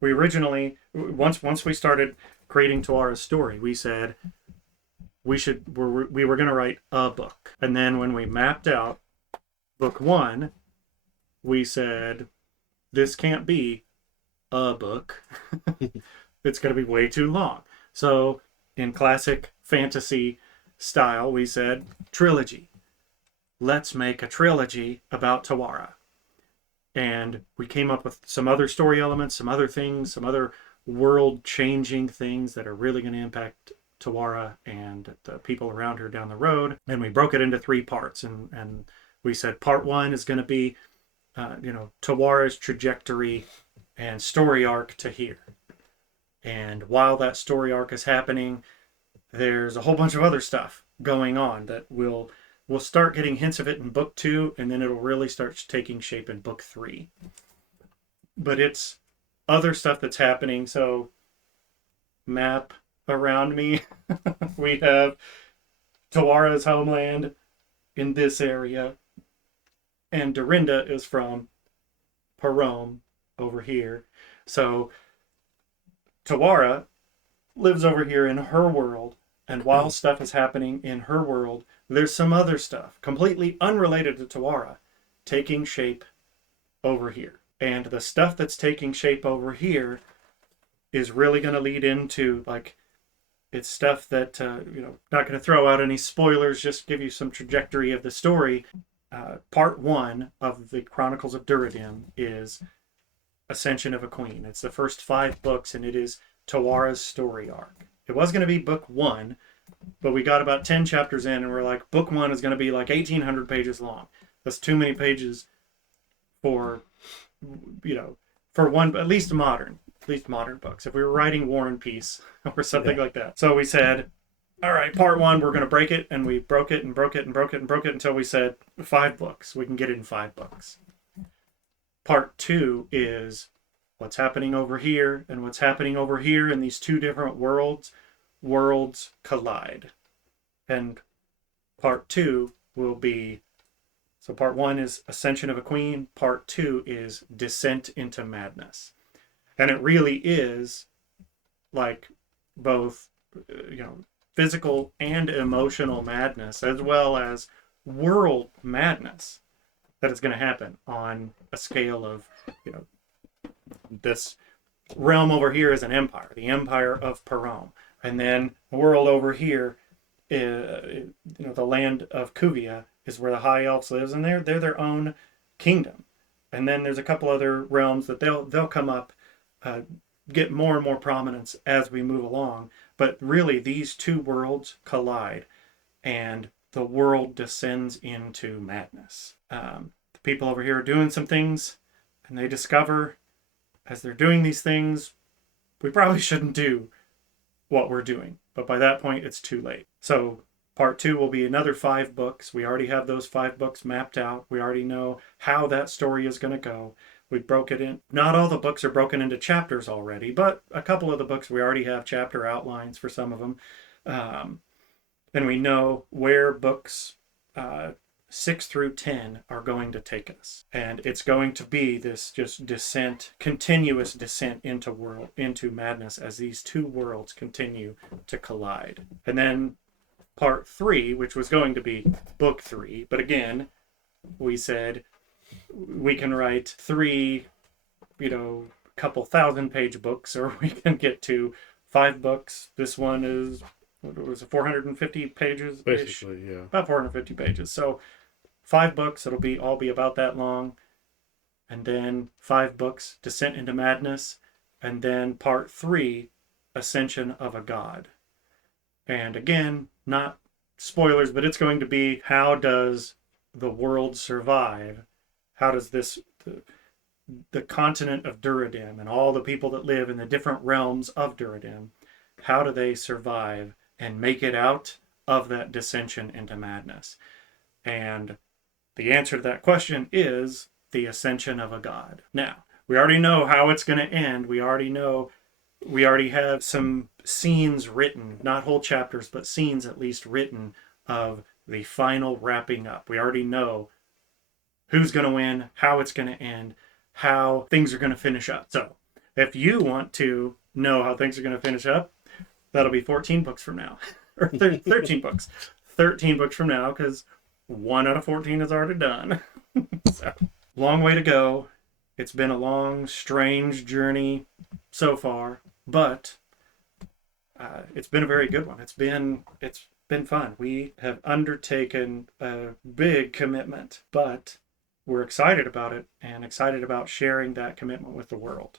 we originally, once we started creating Tawara's story, we said we were going to write a book. And then when we mapped out book one, we said this can't be a book. It's going to be way too long. So in classic fantasy style, we said trilogy. Let's make a trilogy about Tawara. And we came up with some other story elements, some other things, some other world changing things that are really going to impact Tawara and the people around her down the road. And we broke it into three parts. And we said part one is going to be, Tawara's trajectory and story arc to here. And while that story arc is happening, there's a whole bunch of other stuff going on that we'll start getting hints of it in book two, and then it'll really start taking shape in book three. But it's other stuff that's happening. So map around me, we have Tawara's homeland in this area, and Dorinda is from Parome over here. So Tawara lives over here in her world, and while stuff is happening in her world, there's some other stuff completely unrelated to Tawara taking shape over here. And the stuff that's taking shape over here is really going to lead into, like, it's stuff that, not going to throw out any spoilers, just give you some trajectory of the story. Part one of the Chronicles of Duradim is Ascension of a Queen. It's the first 5 books, and it is Tawara's story arc. It was going to be book one, but we got about 10 chapters in, and we're like, book one is going to be like 1,800 pages long. That's too many pages for, for one, at least modern books. If we were writing War and Peace or something like that. So we said, all right, part one, we're going to break it. And we broke it and broke it and broke it and broke it until we said 5 books. We can get it in 5 books. Part two is what's happening over here and what's happening over here in these 2 different worlds. Worlds collide. And part 2 will be, so part 1 is Ascension of a Queen. Part 2 is Descent into Madness. And it really is like both, physical and emotional madness, as well as world madness that is going to happen on a scale of, this realm over here is an empire, the Empire of Parome. And then the world over here, the land of Kuvia is where the High Elves lives, and they're their own kingdom. And then there's a couple other realms that they'll come up, get more and more prominence as we move along. But really, these 2 worlds collide, and the world descends into madness. The people over here are doing some things, and they discover, as they're doing these things, we probably shouldn't do what we're doing. But by that point, it's too late. So part 2 will be another 5 books. We already have those 5 books mapped out. We already know how that story is going to go. We broke it in. Not all the books are broken into chapters already, but a couple of the books we already have chapter outlines for some of them. And we know where books 6 through 10 are going to take us. And it's going to be this just descent, continuous descent into madness as these 2 worlds continue to collide. And then part 3, which was going to be book 3, but again, we said we can write 3, couple 1,000-page books, or we can get to 5 books. This one is, what was it, 450 pages? Basically, yeah. About 450 pages. So 5 books, it'll all be about that long. And then 5 books, Descent into Madness. And then part 3, Ascension of a God. And again, not spoilers, but it's going to be, how does the world survive? How does the continent of Duradim and all the people that live in the different realms of Duradim, how do they survive and make it out of that descension into madness? And the answer to that question is the ascension of a god. Now, we already know how it's going to end. We already have some scenes written, not whole chapters, but scenes at least written of the final wrapping up. We already know who's going to win, how it's going to end, how things are going to finish up. So If you want to know how things are going to finish up, that'll be 14 books from now, or 13 books. 13 books from now, because 1 out of 14 is already done. So, long way to go. It's been a long, strange journey so far, but it's been a very good one. It's been fun. We have undertaken a big commitment, but we're excited about it and excited about sharing that commitment with the world.